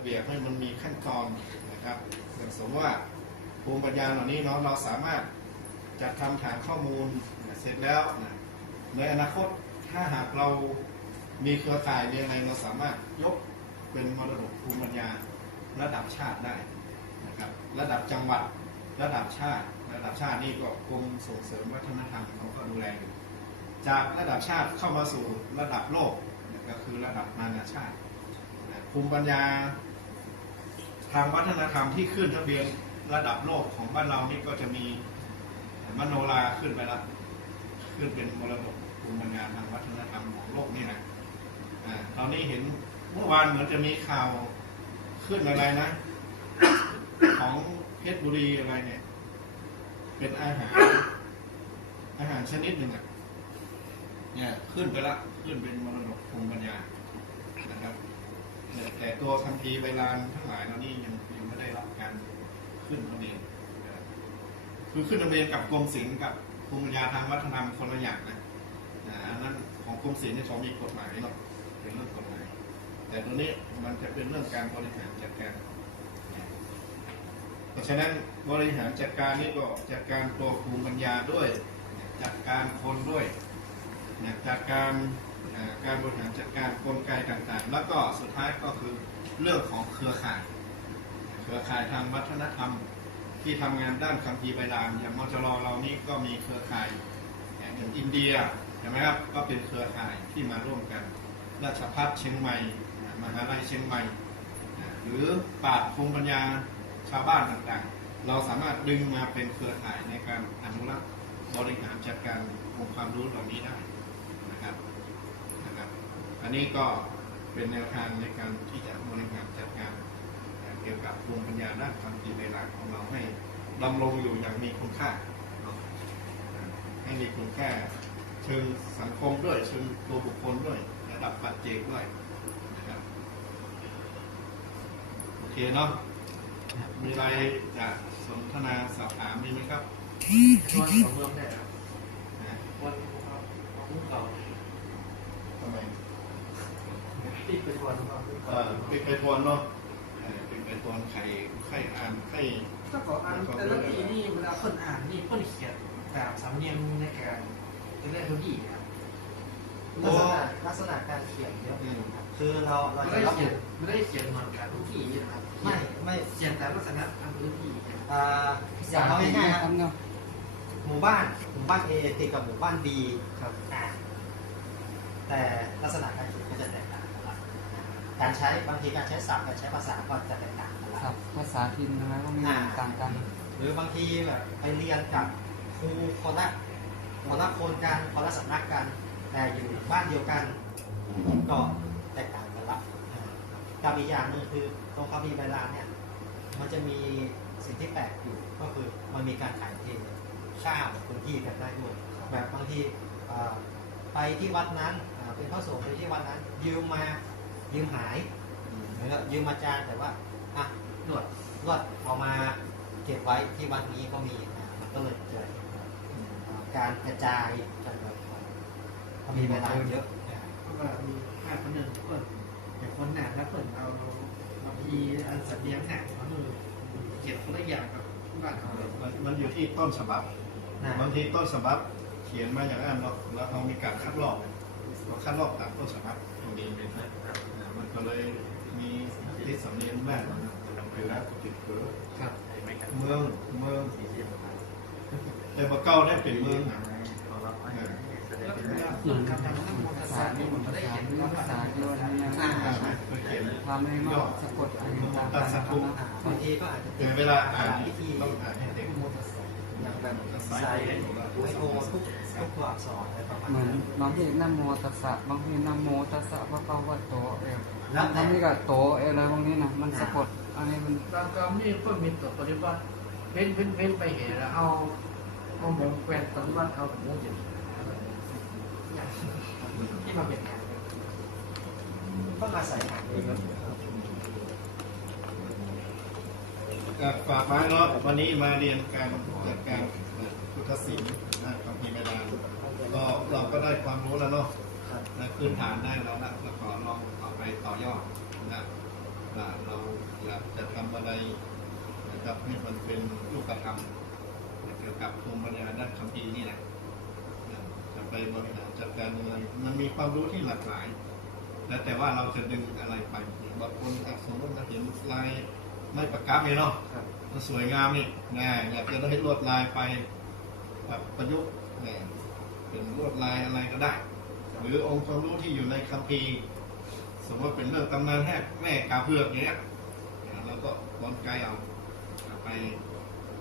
ระเบียบให้มันมีขั้นตอนนะครับอย่างสมมติว่าภูมิปัญญาเหล่านี้เนาะเราสามารถจัดทำฐานข้อมูลเสร็จแล้วนะในอนาคตถ้าหากเรามีเครือข่ายมีอะไรเราสามารถยกเป็นมรดกภูมิปัญญาระดับชาติได้นะครับระดับจังหวัดระดับชาติ ระดับชาตินี่ก็กรมส่งเสริมวัฒนธรรมเขาก็ดูแลอยู่จากระดับชาติเข้ามาสู่ระดับโลกก็คือระดับนานาชาติภูมิปัญญา ทางวัฒนธรรมที่ขึ้นทะเบียนระดับโลกของบ้านเรานี่ก็จะมีมโนราขึ้นไปแล้วขึ้นเป็นมรดกภูมิปัญญาทางวัฒนธรรมของโลกนี่นะอ่าตอนนี้เห็นเมื่อวานเหมือนจะมีข่าวขึ้นอะไรนะ ของเพชรบุรีอะไรเนี่ย เป็นอาหาร อาหารชนิดหนึ่งอะเนี่ยขึ้นไปละขึ้นเป็นมรดกภูมิปัญญา แต่ตัวคัมภีร์ใบลานทั้งหลายเหล่านี้ยังยังไม่ได้รับการขึ้นทะเบียนคือขึ้นทะเบียนกับกรมศิลป์กับภูมิปัญญาทางวัฒนธรรมคนละอย่างนะอันนั้นของกรมศิลป์เนี่ยเขามีกฎหมายเนาะเป็นเรื่องกฎหมาย แต่ตัวนี้มันจะเป็นเรื่องการบริหารจัดการเพราะฉะนั้นบริหารจัดการนี่ก็จัดการตัวภูมิปัญญาด้วย จัดการคนด้วยจัดการ การบริหารจัดการกลไกต่างๆ แล้วก็สุดท้ายก็คือเรื่องของเครือข่าย เครือข่ายทางวัฒนธรรมที่ทำงานด้านคัมภีร์ไบลานอย่างมจรเรานี่ก็มีเครือข่ายอย่างอินเดียใช่ไหมครับก็เป็นเครือข่ายที่มาร่วมกัน ราชพัฒเชียงใหม่มหาลัยเชียงใหม่ หรือปราชญ์ภูมิปัญญาชาวบ้านต่างๆ เราสามารถดึงมาเป็นเครือข่ายในการอนุรักษ์บริหารจัดการองค์ความรู้เหล่านี้ได้นะครับนะครับ อั นนี้ก็เป็นแนวทางในการที่จะบริหารจัดการเกี่ยวกับภูมิปัญญาด้านความคิดในหลักของเราให้ดำรงอยู่อย่างมีคุณค่าเนาะให้มีคุณค่าเชิงสังคมด้วยเชิงตัวบุคคลด้วยระดับปัจเจกด้วยนะครับโอเคเนาะมีอะไรจะสนทนาสอบถามมีไหมครับชวนของเมืองได้ครับ นะ วันของของเก่า ทำไม ที่เป็นวันของเออเป็นไปทวนเนาะเออเป็นไปทวนใครใครอ่านใครถ้าขออ่านแต่ละทีนี่เวลาคนอ่านนี่คนเขียนแบบสำเนียงในการจะเรียกเขาดีครับลักษณะลักษณะการเขียนเยอะครับคือเราเราไม่จะได้ระเขีบุยนไม่ได้เขียนเหมือนกันทุกที่นะครับไม่ไม่เขียนแต่ลักษณะทางพื้นที่อ่าอย่างเอาง่ายๆครับหมู่บ้านหมู่บ้าน A ติดกับหมู่บ้าน B ครับอ่าแต่ลักษณะการเขียนก็จะแตกต่างกันละ การใช้บางทีการใช้ศัพท์การใช้ภาษาก็จะแตกต่างกันละครับภาษาถิ่นนะก็มีต่างกัน หรือบางทีแบบไปเรียนกับครูคนละคนละคนกันคนละสำนักกัน แต่อยู่บ้านเดียวกันก็แตกต่างกันละกับอีกอย่างหนึงคือตรงคำพีร์ใบลานเนี่ยมันจะมีสิ่งที่แปลกอยู่ก็คือมันมีการถ่ายเทข้ามพื้นที่กันได้ด้วยแบบบางทีเอ่อไปที่วัดนั้นอ่าเป็นพระสงฆ์ไปที่วัดนั้นยืมมา ยืมหายหรือว่ายืมมาจานแต่ว่าอะหนวดรวดเอามาเก็บไว้ที่วัดนี้ก็มีอ่ามันก็เลยเกิดอ่าการกระจายกันแบบของมีเวลาเยอะก็มีห้าคนหนึ่งคนอย่างคนหนาแล้วคนเอาบางทีอันสัญญาณหนักเขาเลยเขียนคนละอย่างกับบ้านเขาเลยมันมันอยู่ที่ต้นฉบับนะบางทีต้นฉบับเขียนมาอย่างนั้นเนาะแล้วเรามีการคัดลอก เราคัดลอกตามต้นฉบับตรงนี้เป็นนะอ่ามันก็เลยมีที่สำเนียงบ้างคือแล้วก็ติดเผือครับเมืองเมืองแต่มาเก้าได้เป็นเมืองนะเออแล้วเวลาคนคำทำทั้งหมดภาศาษาสตร์ที่นี่มัมันนภาก็ได้ษาเขียนที่ว่าภาษาที่ว่าเนี่ยอ่าเคยเขียนทำให้นอกสะกดอะไรต่างตัดสัตว์ทุกอ่าบางทีก็อาจจะแต่เวลาอ่านพิธีต้องอ่านให้เด็กอย่าง แบบใส่ไอโอทุกทุกตัวอักษรอะไรประมาณเหมือนนั้นบางทีนะโมตัสสะบางทีนะโมตัสสะพระคะวะโตเอวแล้วบาแต่งทีก็โตเอวอะไรบางทีนะมันสะกดอันนี้มันบางคำนี่ก็มีตัวปฏิบัติเพ้นเพ้นเพ้นไปเห็นแล้วเอาเอาหมงแควนปฏิบัติเอาหมงจิตที่มาเป็นงานก็มาใส่หางเองครับ อะ ฝากไว้เนาะวันนี้มาเรียนการจัดการพุทธศิลป์นะคำพีร์ไม่ดานก็เราก็ได้ความรู้แล้วเนาะนะพื้นฐานได้แล้วนะแล้วก็ลองเอาไปต่อยอดนะเราอยากจะทำอะไรนะครับให้มันเป็นรูปธรรมเกี่ยวกับภูมิปัญญาด้านคัมภีนี่แหละจะไปบริหารจัดการยังไงมันมีความรู้ที่หลากหลาย แล้วแต่ว่าเราจะดึงอะไรไปบางคนอะสมมติเราเห็นลาย ไม่ประกับเลยเนาะครับมันสวยงามนี่แน่อยากจะได้ลวดลายไปแบบประยุกต์แน่เป็นลวดลายอะไรก็ได้ หรือองค์ความรู้ที่อยู่ในคัมภีร์สมมติว่าเป็นเรื่องตำนานแหกแม่กาเพือกอย่างเงี้ยเราก็ร้อนไกลเอาไป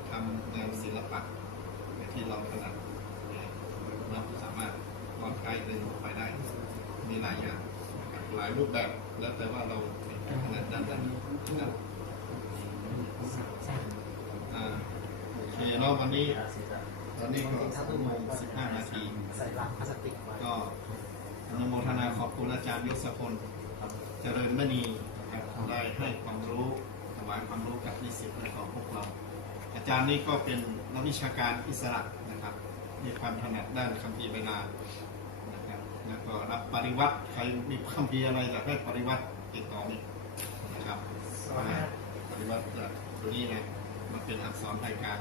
ทำงานศิลปะที่เราถนัดเนี่ยเราสามารถร้อนไกลดึงออกไปได้ มีหลายอย่างนะครับหลายรูปแบบแล้วแต่ว่าเราถนัดด้านนั้นนะครับ อ่าโอเคเนาะวันนี้ ตอนนี้ก็สักโมงสิบห้านาที ใส่ลังพลาสติกไว้ก็อนุโมทนาขอบคุณอาจารย์ยศพลเจริญมณีนะครับได้ให้ความรู้ถวายความรู้กับนิสิตและของพวกเรา อาจารย์นี้ก็เป็นนักวิชาการอิสระนะครับ มีความถนัดด้านคัมภีเวลานะครับแล้วก็รับปริวัติใครมีคัมภีอะไรอยากให้ปริวัติติดต่อนี่นะครับะตัวนี้ไงมันเป็นอักษรไทยกลาง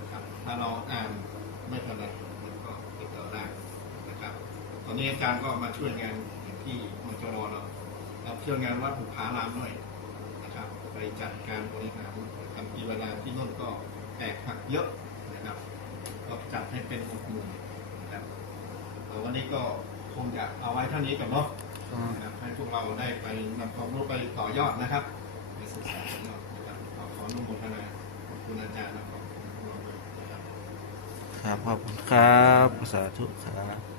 นะครับ ถ้าเราอ่านไม่ถนัดมันก็ติดต่อได้นะครับ ตอนนี้อาจารย์ก็มาช่วยงานที่มจรเรารับช่วงานวัดบุพารามด้วยนะครับ ไปจัดการบริหารทำปีเวลาที่นู่นก็แตกหักเยอะนะครับ ก็จัดให้เป็นหกหมู่นะครับแต่วันนี้ก็คงจะเอาไว้เท่านี้ก่อนเนาะนะครับให้พวกเราได้ไปนำความรู้ไปต่อยอดนะครับไปศึกษาต่อยอด อนุโมทนาขอบคุณอาจารย์และขอบคุณพวกเราด้วยนะครับ ครับ ขอบคุณครับ สาธุครับ